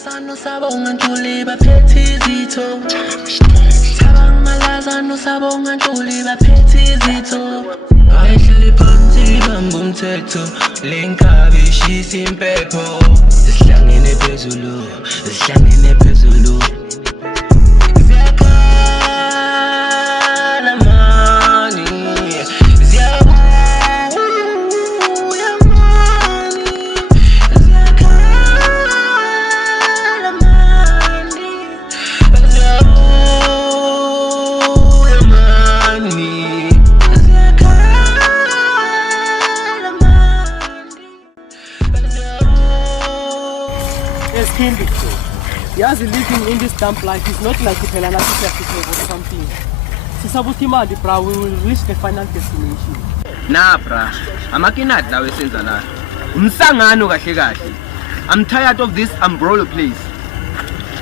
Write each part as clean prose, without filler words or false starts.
Malazano sabonga ntuli baphethe izitho. Malazano sabonga ntuli baphethe izitho. Ayihleli phansi bamba umthetho, lenkabi ishisa impepho. Sihlangene phezulu, sihlangene phezulu. Ziyakhala mani, ziyabuya mani, ziyakhala mani, ziyabuya mani, ziyakhala mani. Yes, Kimbi. Yazi living in this dump life is not like phela nathi siyafika or something. Sisabuthi imali bra, we will reach the final destination. Nah bra, amakinati lawo esenza la. Umsangano kahle kahle. I'm tired of this umbrella place.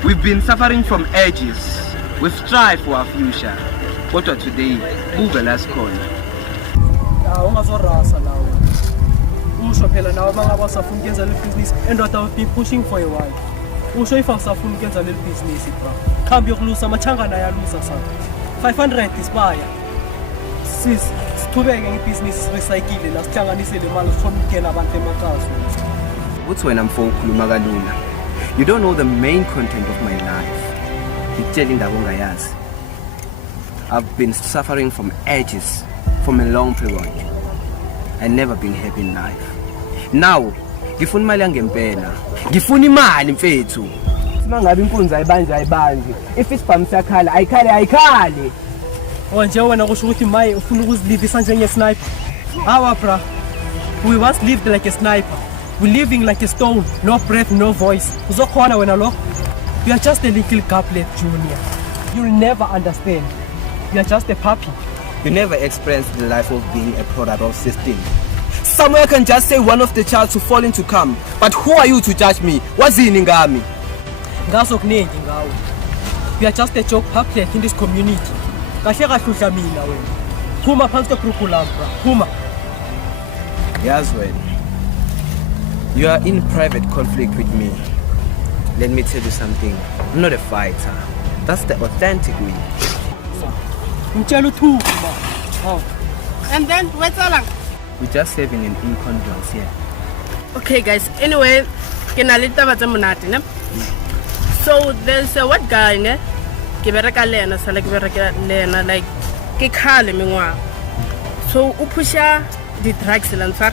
We've been suffering from ages. We've strived for our future. Kodwa today, buka la sikhona. Ungazorasa lawo. Usho phela nawe mangabasafuna ukwenza le business and what I've been pushing for a while. Usho if awusafuna ukwenza le business bra. Khambi yokulusa amachangana ayalusa sana. 500 isibaya. Sis, sithubeke ngebusiness recycle la sihlanganise le mali sifuna ukugena abantu emakhaya. Uthi wena mfo ukhuluma kalula. You don't know the main content of my life. Ngitshela indaba ongayazi. I've been suffering from ages, from a long period. I've never been happy in life. Now, ngifuna imali yangempela. Ngifuna imali mfethu. Singabe inkunzi ayibanje. If isibhamu siyakhala, ayikhale. Nje wena kusho ukuthi maye ufuna ukuzilivisa njenge sniper. Hawa bra. We once lived like a sniper. We living like a stone, no breath, no voice. Uzokhona wena lo. You are just a little couplet junior. You'll never understand. You are just a puppy. You never experienced the life of being a product of system. Somewhere can just say one of the child to fall into come. But who are you to judge me? What's in ngami? Ngaso kuningi ngawe. You are just a joke puppet in this community. Kahle kahluhla mina wena. Phuma phansi kwe-curriculum bra. Phuma. Yes, well. You are in private conflict with me. Let me tell you something. I'm not a fighter. That's the authentic me. Ngitshela uthuku ma. Oh. And then what's all? We're just having an incongruence here. Okay guys, anyway, so there's a what guy ne? Like so upusha the drugs lansa.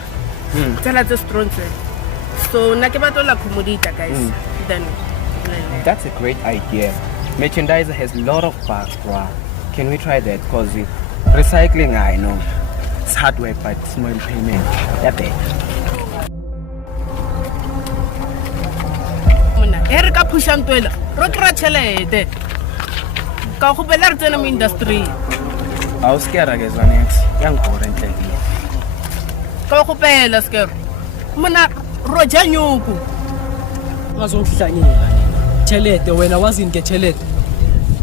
Tell us strong. So nakebatola commodity guys. Then that's a great idea. Merchandiser has a lot of parts, bro. Can we try that? Because recycling, I know it's hard work, but small payment. That's it. Erika pusha ntwela ro kra chelete ka go bela re tsena mo industry I was scared I guess one next young current like ka go bela skero mona ro janyuku Ngazokuhlanyela chelete wena wazini ke chelete.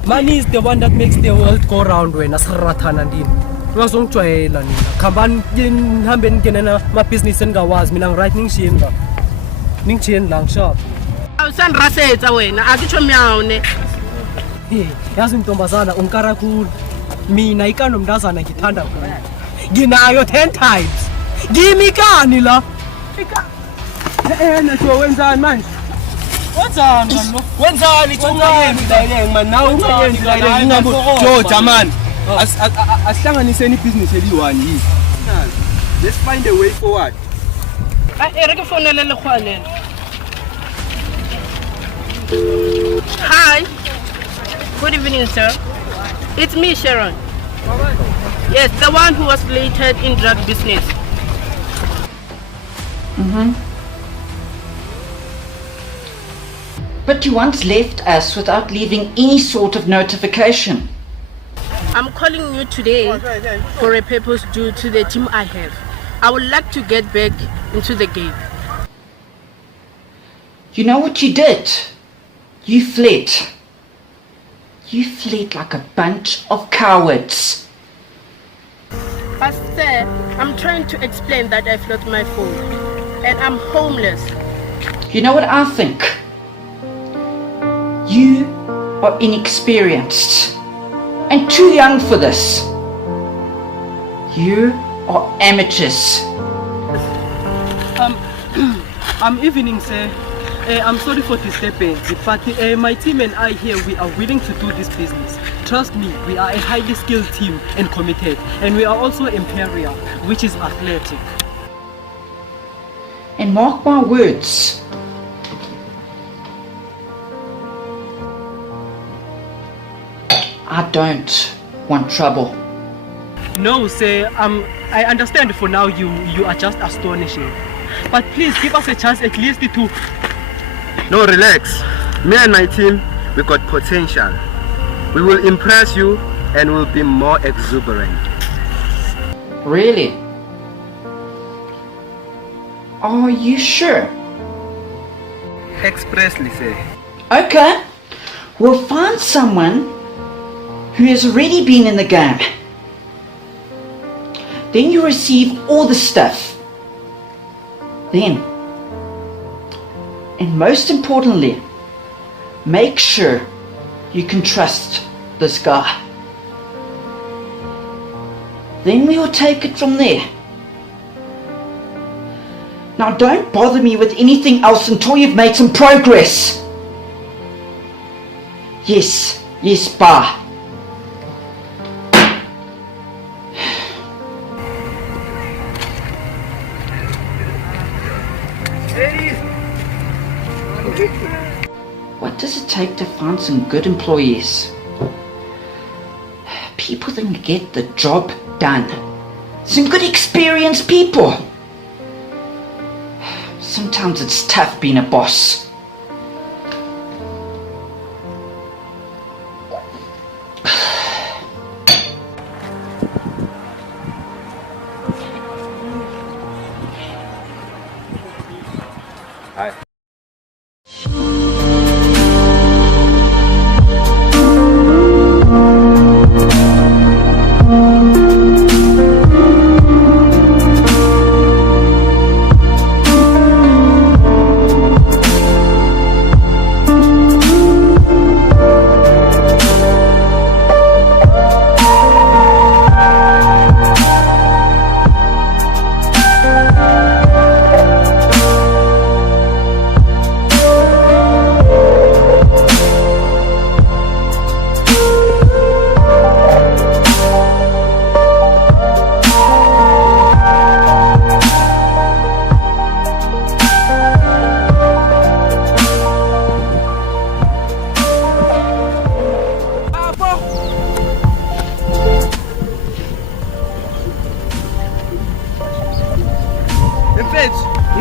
Money is the one that makes the world go round wena sirathana ndini. Ngazongijwayela nina. Khambani nihambe ningena ma business engawazi mina right ningishinda. Ningijeni la ngishap. awusanrasetsa wena akitsho myawune Yazi intombazana unkarakhulu. Mina ikano mntazana ngithanda kuyo. Nginayo 10 times. Ngimikani la. Nathi wenzani manje? Wenzani lo? Wenzani direct man now ungayenzi direct ngingambo George man asihlanganiseni business eli1 yi let's find a way forward Erika fonele le khwanela Hi. Good evening, sir. It's me, Sharon. Yes, the one who was related in drug business. But you once left us without leaving any sort of notification. I'm calling you today for a purpose due to the team I have. I would like to get back into the game. You know what you did? You fled. You fled like a bunch of cowards. But sir, I'm trying to explain that I've lost my phone and I'm homeless. You know what I think? You are inexperienced and too young for this. You are amateurs. Evening, sir. I'm sorry for disturbing, but my team and I here, we are willing to do this business. Trust me, we are a highly skilled team and committed, and we are also imperial, which is athletic. And mark my words, I don't want trouble. No, sir. I understand for now you are just astonishing. But please give us a chance at least to... No, relax. Me and my team, we got potential. We will impress you and will be more exuberant. Really? Are you sure? Expressly, say. Okay, we'll find someone who has already been in the game. Then you receive all the stuff. Then, and most importantly, make sure you can trust this guy. Then we will take it from there. Now don't bother me with anything else until you've made some progress. Yes, bye. What does it take to find some good employees? People that can get the job done. Some good experienced people. Sometimes it's tough being a boss. Hi.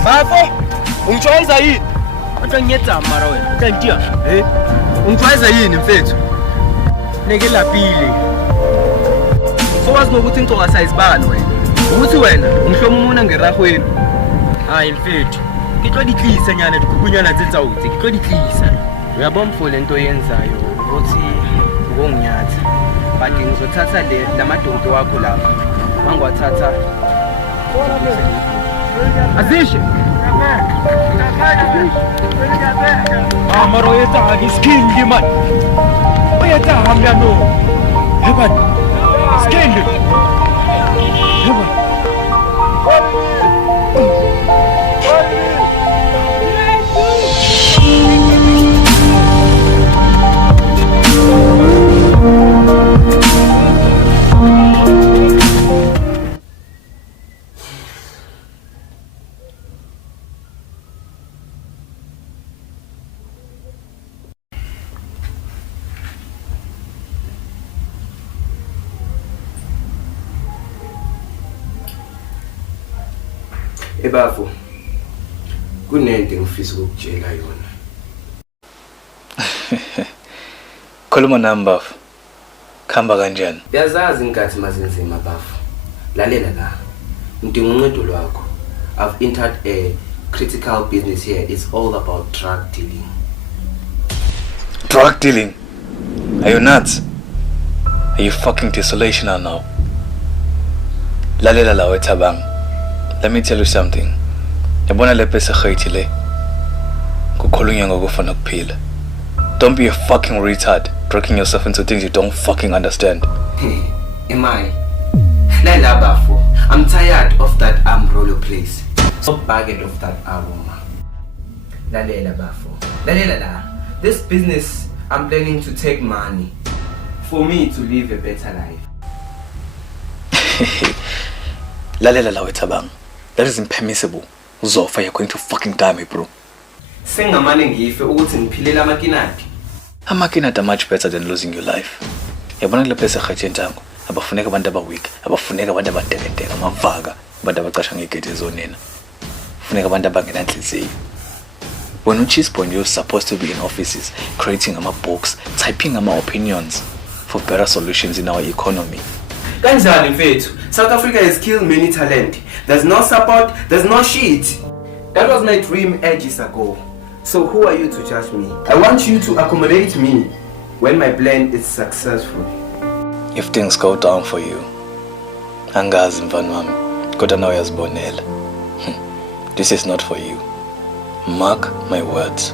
Bafo, ungitshwayisa yini? Kodwa ngiyedzama mara wena. Kantiya? Ungitshwayisa yini mfethu? Neke lapile. Sowazi ngokuthi ingcoka sayizibani wena. Ukuthi wena ungihloma umuna ngerahweni. Hayi mfethu. Ngitlo ditlisa nyana dikukunyana tse tsauti. Ngitlo ditlisa. Uyabona mfowethu lento oyenzayo ukuthi ukonginyatha. But ngizothatha lamadonki wakho lapha. Mangwathatha. Azishe. Maro yeta agiskin liman. Oyeta hamya no. Heban. Skin. Heban. Ebafo, kunento engifisa ukukutshela yona. Khuluma nami bafo. Khamba kanjani? Uyazazi inkathi mazinzima bafo. Lalela la. Ngidinga uncedo lwakho. I've entered a critical business here. It's all about drug dealing. Drug dealing? Are you nuts? Are you fucking desolational now? Lalela la wetabang. Let me tell you something. Yabona le pesa khayithile. Kukhulunywa ngokufana kuphila. Don't be a fucking retard, breaking yourself into things you don't fucking understand. Hey, am I? Laila Bafo, I'm tired of that role place. So bagged of that aroma. Laila Bafo. Laila, this business, I'm planning to take money for me to live a better life. Lalela wetabang. That is impermissible. Uzofa, you're going to fucking die, my bro. Sengamane ngife ukuthi ngiphilela amakinati. Amakinati are much better than losing your life. Yabona kule place ekhaya ntango. Abafuneka abantu abaweak, abafuneka abantu abadelentela, amavaga, abantu abaqasha ngegate ezonena. Funeka abantu abangenanhliziyo. When uCheeseboy, you're supposed to be in offices, creating books, typing opinions for better solutions in our economy. Kanjani mfethu? South Africa has killed many talent. There's no support, there's no shit. That was my dream ages ago. So who are you to judge me? I want you to accommodate me when my plan is successful. If things go down for you, angazi mfana wami, kodwa nawe uyazibonela. This is not for you. Mark my words.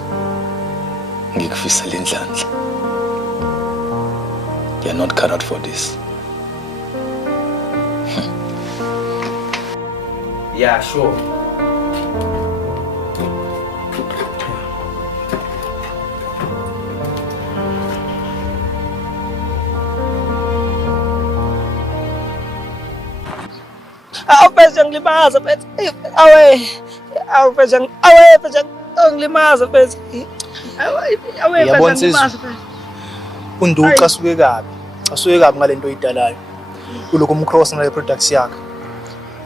Ngikufisela indlandla. You're not cut out for this. Yeah, sure. Awuphethe ngilimaza phethe. Awe. Awuphethe ngilimaza phethe. Awe Yabona Nsizwa, unduka asuke kabi ngalento oyidalayo. Uloko umcross ngale products yakhe.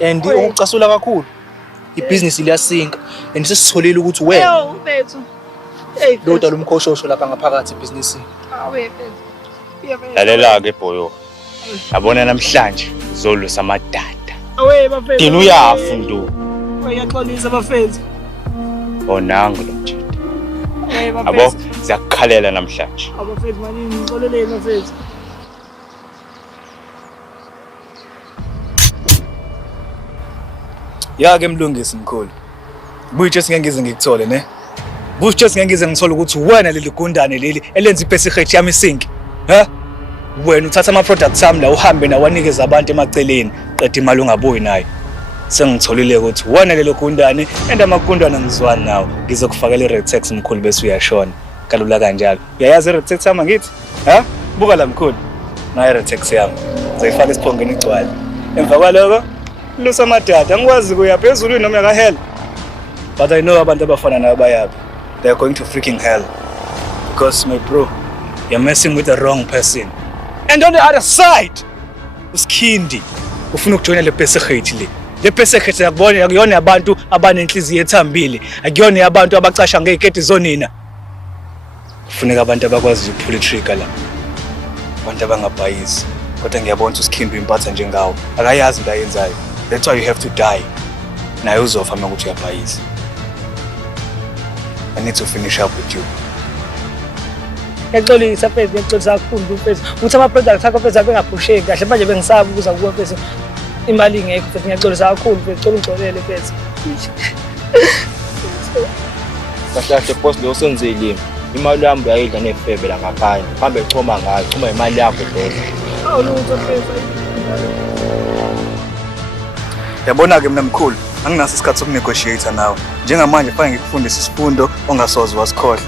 And ukucasula kakhulu. Ibusiness liyasinka and sesitholile ukuthi wena. Yo, mfethu. Hey, lo dala umkhoshosho lapha ngaphakathi ebusinessini. Awe mfethu. Lalela ke boyo. Yabona namhlanje uzolusa amadada. Awe bafethu. Dini uyafu ndu. Uyaxolisa bafethu. Onango lo mjidi. Awe bafethu. Abo siyakhalela namhlanje. Abafethu manini ngixoleleni bafethu. Yake mlungisi mkhulu. Buyithe singengize ngikuthole ne. Buyithe singengize ngithola ukuthi wena leli gundane leli elenza ipesikhethi yami isinki. Ha? Wena uthatha ama products ami la uhambe nawanikeza abantu emaceleni, qeda imali ungabuyi nayo. Sengitholile ukuthi wena lelo gundane enda amagundane ngizwana nawo. Ngizokufakela iRetex mkhulu bese uyashona. Kalula kanjalo. Uyayazi iRetex yami ngithi? Ha? Buka la mkhulu. Na iRetex yami. Ngizayifaka isiphongeni igcwala. Emva kwaloko lusa amadada angikwazi kuya phezulu noma yaka hell. But I know abantu abafana nabo bayaphi. They are going to freaking hell. Because my bro, you're messing with the wrong person. And on the other side, uSkhindi ufuna ukujoina le pesekhethi le. Le pesekhethi yakubona akuyona abantu abanenhliziyo ethambile. Akuyona yabantu abacasha ngegate zonina. Kufuneka abantu abakwazi ukuphula itrigger la. Abantu abangabhayisi. Kodwa ngiyabona uSkhindi impatha njengawo. Akayazi into ayenzayo. That's why you have to die. Naye uzofa manje uyabhayisa. I need to finish up with you. Ngiyaxolisa mfethu, ngiyaxolisa kakhulu mfethu. Uthi ama products akho mfethu abengaphusheki kahle manje bengisaba ukuza kuwe mfethu. Imali ingekho mfethu, ngiyaxolisa kakhulu mfethu, ngicela ungixolele mfethu. Kahle boss lo senzile. Imali yami uyayidla nefebe la ngaphandle. Mhambe echoma ngayo, choma imali yakho boss. Awulutho mfethu. Yabona ke mina mkhulu, anginaso isikhathi sokunegotiate nawe. Njengamanje kufanele ngikufundise isifundo ongasoze wasikhohle.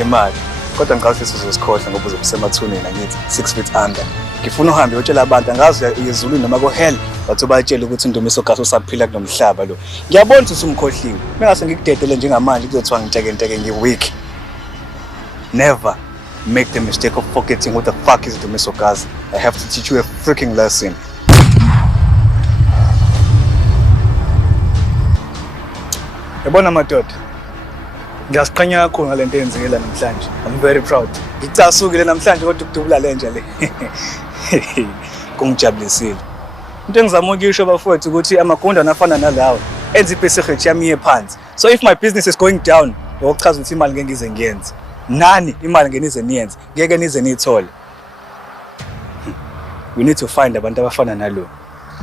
Imali. Kodwa ngicela sizosikhohle ngoba uzobusemathuneni angithi 6 feet under. Ngifuna uhambe uyotshela abantu angazi uyezulu noma ko hell, bathi bayitshela ukuthi Ndumiso gaso usaphila kunomhlaba lo. Ngiyabona ukuthi usumkhohliwe. Mengase ngikudedele njengamanje kuzothiwa ngitsheke ngiweak. Never make the mistake of forgetting what the fuck is Ndumiso gaso. I have to teach you a freaking lesson. Yabona madoda. Ngiyasiqhenya kakhulu ngalento eyenzekile namhlanje. I'm very proud. Ngicasukile namhlanje kodwa ukudubula lenja le. Kungijabulisile. Into engizama ukuyisho bafowethu ukuthi amagundane afana nalawo enza ipesekhethi yami yephansi. So if my business is going down, ngokuchaza ukuthi imali ngeke ngize ngiyenze. Nani imali ngeke nize niyenze? Ngeke nize niyithole. We need to find abantu abafana nalo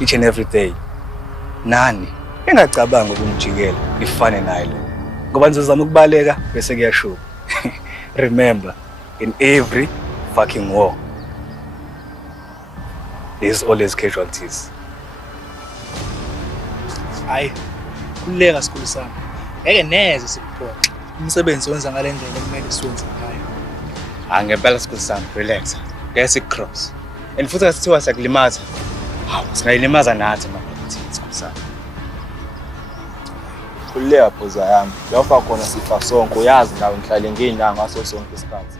each and every day. Nani engacabanga ukumjikela lifane naye lo. Ngoba nizozama ukubaleka bese kuyashuka. Remember, in every fucking war, there's always casualties. Hayi, kuleka sikhulu sami. Ngeke neze sikuphoxe. Umsebenzi wenza ngale ndlela kumele siwenze ngayo. Angempela sikhulu sami, relax. Ngeke sikcross. And futhi asithiwa siyakulimaza. Hawu, singayilimaza nathi manje sikhulu sami. Khulileka phoza yami. Lafa khona sifa sonke uyazi nawe ngihlale nginanga ngaso sonke isikhathi.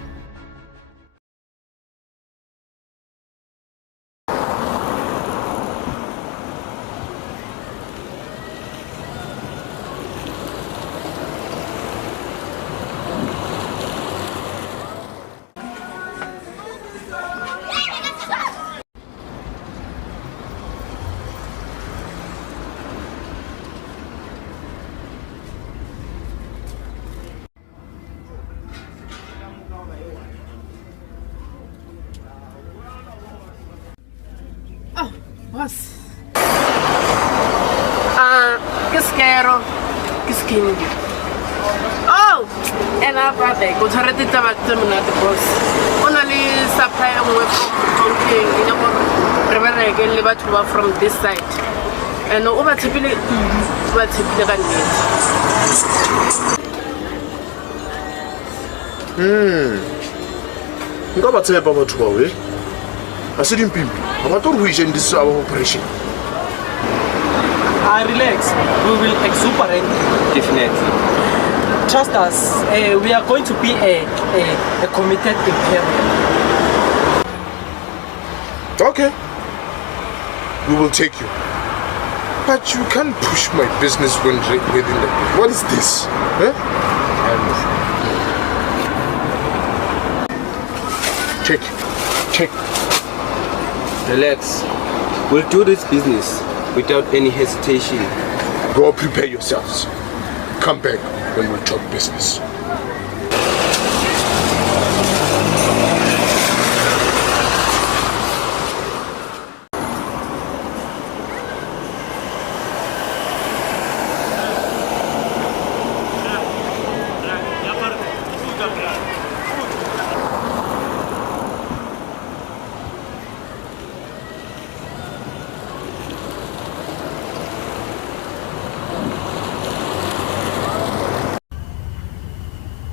Boss. Kisquero. Kisking. Oh! And I'm brother. Go to the tabak boss. Only supply with Confronting. You know, remember again, live from this side. And over to be what Ngaba tshepa batho ba we. A se dimpimpi. Ba tlo re in this our operation. Relax. We will exuberate. Definitely. Trust us. We are going to be a committed imperium. Okay. We will take you. But you can't push my business when within the... What is this? Huh? Check. Relax. We'll do this business without any hesitation. Go prepare yourselves. Come back when we talk business.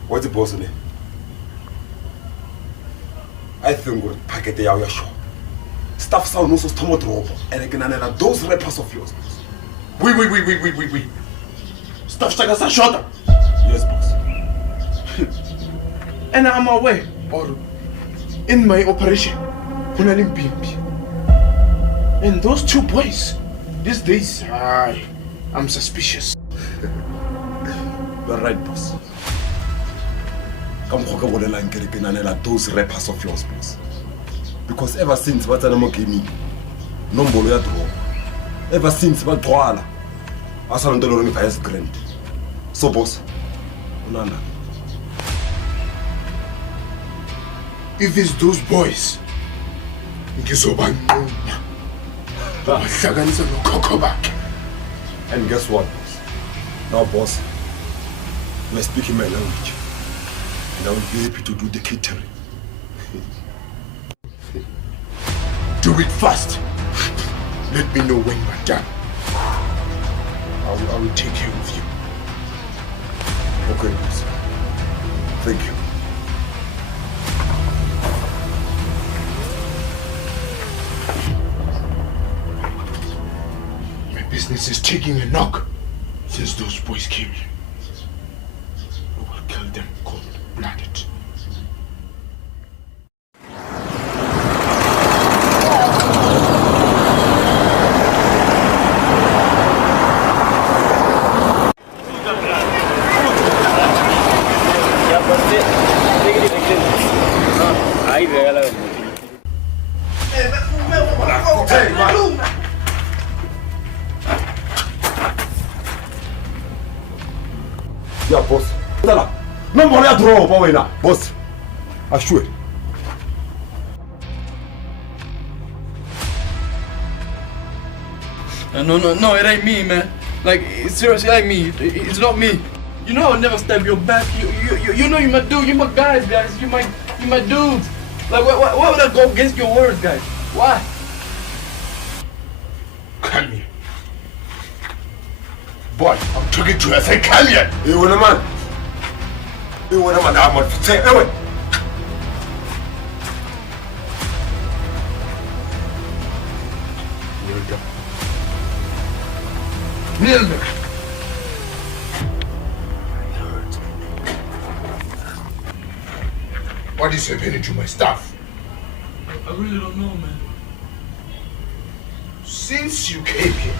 What's the boss? I think we're packet the hour shop. Staff sound also stomach drop and I can analyze those rappers of yours. We. Staff checkers are shorter. Yes, boss. And I'm aware, or in my operation, Kunalim Pimpi. And those two boys, these days, I'm suspicious. You're right, boss. Those rappers of yours, boss. Because ever since what I'm gaming, no more draw. Ever since what Twala, I saw the Lord highest grand. So, boss, Unanda. If it's those boys, and guess what, boss? Now, boss, we're speaking my language. And I will be happy to do the catering. Do it fast. Let me know when you're done. I will take care of you. Okay, boss. Thank you. My business is taking a knock since those boys came here. I will kill them cold-blooded. Yeah, boss. No more at draw, boss. I swear. No, it ain't me, man. Like, it's seriously, it ain't me. It's not me. You know I'll never stab your back. You know you're my dude. You're my guys. You're my dudes. Like why would I go against your words, guys? Why? Come here. Boy, I'm talking to you. I say come here. Hey, what a man. Hey, what a man. I'm not saying. Hey, wait. Kneel me. What is happening to my stuff? I really don't know, man. Since you came here,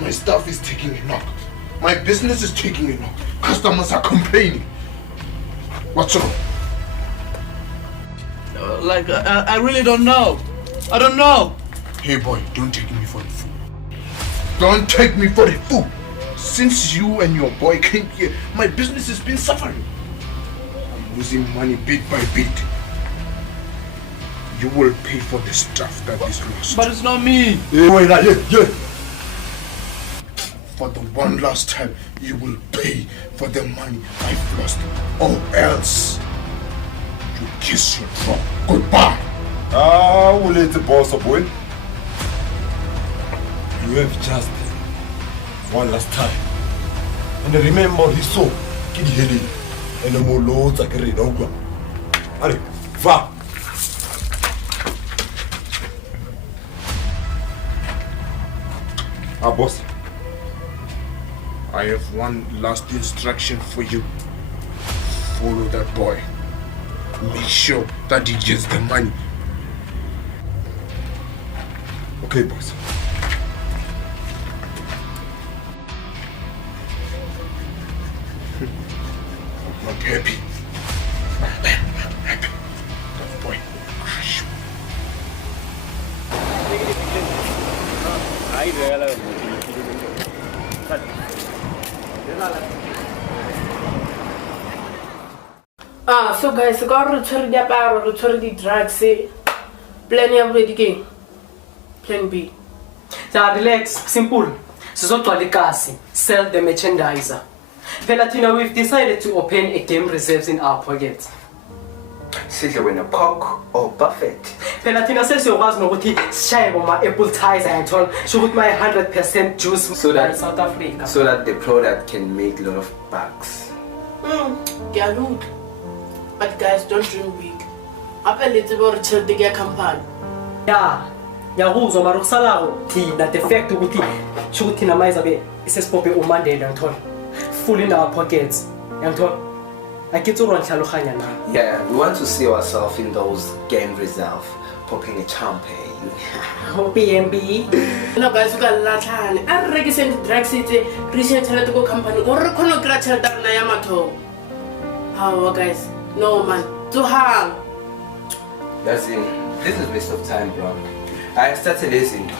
my stuff is taking a knock. My business is taking a knock. Customers are complaining. What's wrong? I really don't know. I don't know. Hey boy, don't take me for the fool. Don't take me for the fool. Since you and your boy came here, my business has been suffering. I'm losing money bit by bit. You will pay for the stuff that is lost. But it's not me. Hey, wait, yeah. For the one last time, you will pay for the money I've lost, or else you kiss your drum. Goodbye. We'll let the boss boy. You have just one last time. And remember he saw Kid Heli and the more loads I carried over. Allez, va! Boss. I have one last instruction for you. Follow that boy. Make sure that he gets the money. Okay, boss. Not happy. Happy. That boy. Crush you. So guys, go return the bar or return the drugs. Plan ya bobedi ke plan B. Relax, simple. Sizogcwala ikasi, sell the merchandiser. Phela thina we've decided to open a game reserves in our pockets. Sidle wena Coke or Buffett. Phela thina sesiyokwazi nokuthi sishaye boma appetizer yanthola shokuthi my 100% juice So that South Africa. So that the product can make a lot of bucks. Good. But guys, don't dream big. Up a little bit to the company. Yeah. Yahuzwa mara kusalawo thina the fact ukuthi shokuthi thina mayizabe isesipophe uMandela yanthola. Full in our pockets. Yanthola. Akitsurwa nhlaloganya na. Yeah, we want to see ourselves in those game reserve, popping a champagne. BNB. No guys, you got latlhane. I register drugs ite research to go company. Or kono kra chelta na ya matho. How guys? No man. To hang. That's it. This is waste of time, bro. I started this in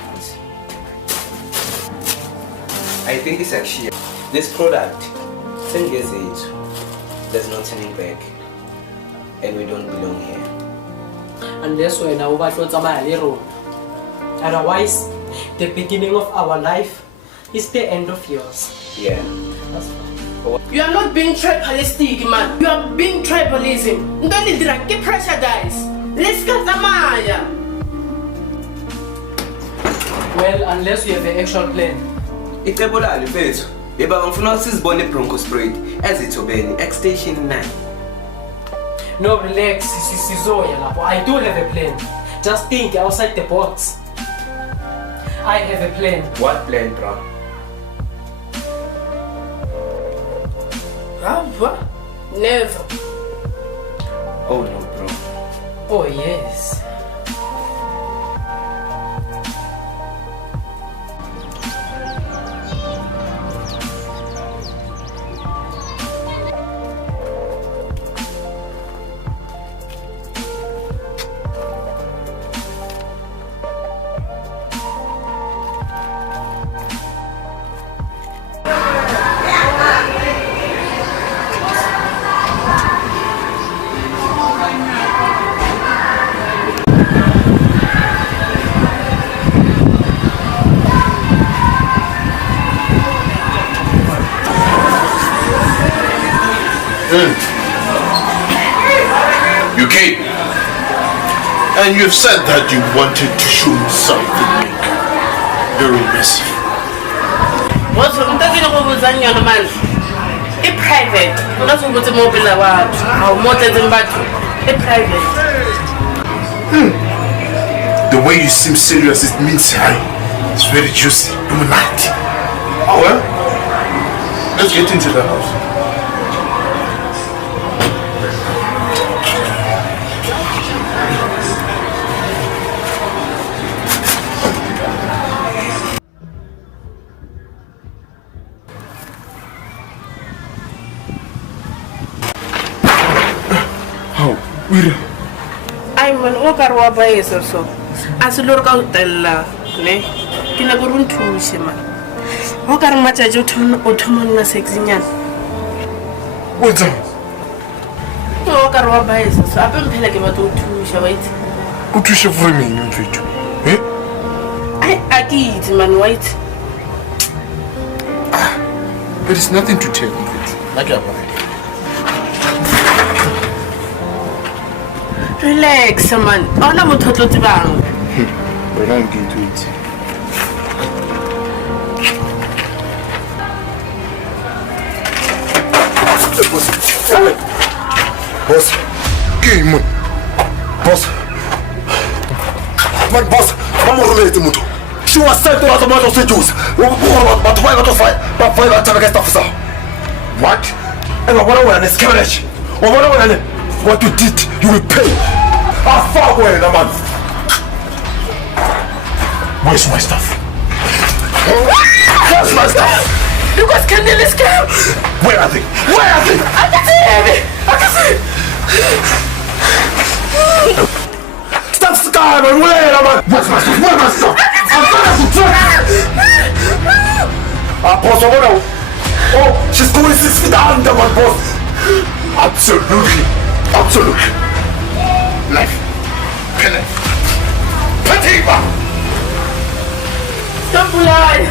I think it's actually this product. 10 years age. There's no turning back. And we don't belong here. Unless we're now over. Otherwise, the beginning of our life is the end of yours. Yeah. That's fine. You are not being tribalistic, man. You are being tribalism. Don't need drag. Get pressure, guys. Let's get the Maya. Well, unless we have an actual plan. It's a bola alifetu. Eba ngifuna sizibone Bronco Sprayed ezithobeni X-Station 9. No, relax. Sizoya lapho. I do have a plan. Just think outside the box. I have a plan. What plan, bro? Never. Oh no, bro. Oh yes. You came. And you've said that you wanted to show me something very messy. What's the thing about Zanya, man? It's private. That's what the mobile about. How more than that? It's private. The way you seem serious, it means it's very juicy. Illuminati. Oh well. Let's get into the house. I'm an Okarwa bias or so. As a look out, Della, ne? Kinagurun to Shima. Okar Macha Joton Ottoman Sexian. What's up? Okarwa bias, so I've been telling about two shawait. What you should for me, you fit. Eh? I eat man white. There is nothing to tell you. Like a Relax, man. Oh, no, what to bang. But I'm going to it. Boss, give me. Boss. Man, boss, I'm more related to Muto. She was sent to the mother of the Jews. But why not to fight? But why not to get officer? What? And what I want is carriage. What you did, you will pay. Far away, man. Where's my stuff? Where's my stuff? You guys can nearly scare. Where are they? I can see. Stop sky, man. Where, man? Where's my stuff? I'm gonna boss, oh, she's going 6 feet under, my boss. Absolutely. Knife. Pen. Pativa. Stop lying.